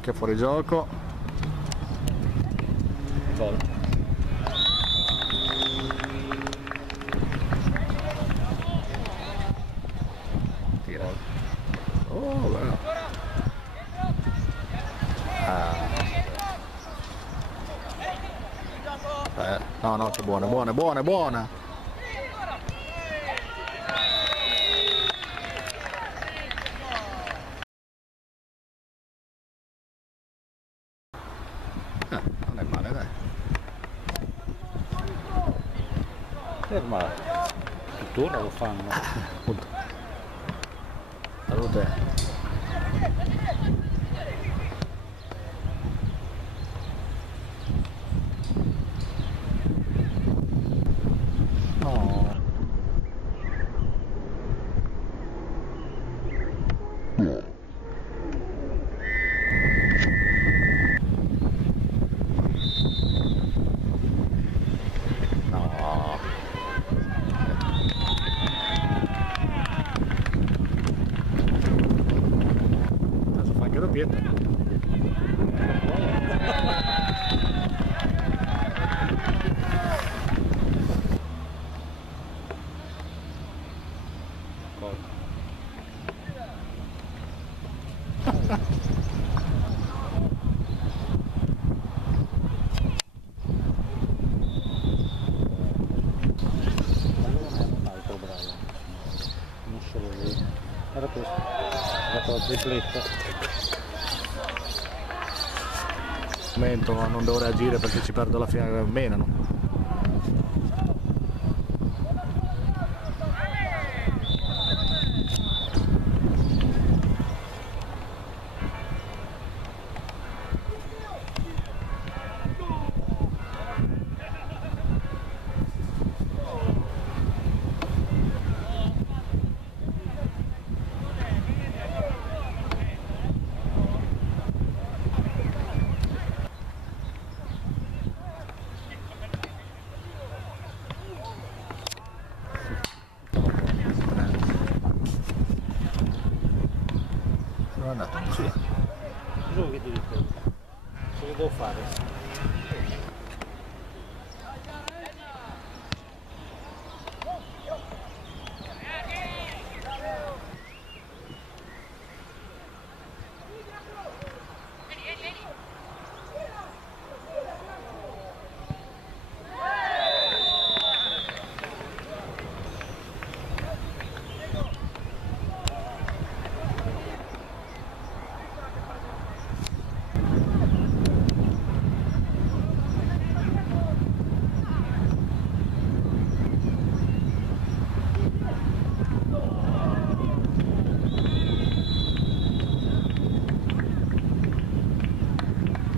Occhio fuori gioco. Gol. Tira. Oh, bello. No, no, che buona, buona, buona, buona. Non è male, dai. Ferma. Tuttora lo fanno. Appunto. Salute. No. No. Adesso fa anche doppietta. Non solo lui. Era questo. Ha fatto la tripletta. Momento, non devo reagire perché ci perdo la fine, menano. Non è andato. Cosa che devi fare? Cosa devo fare?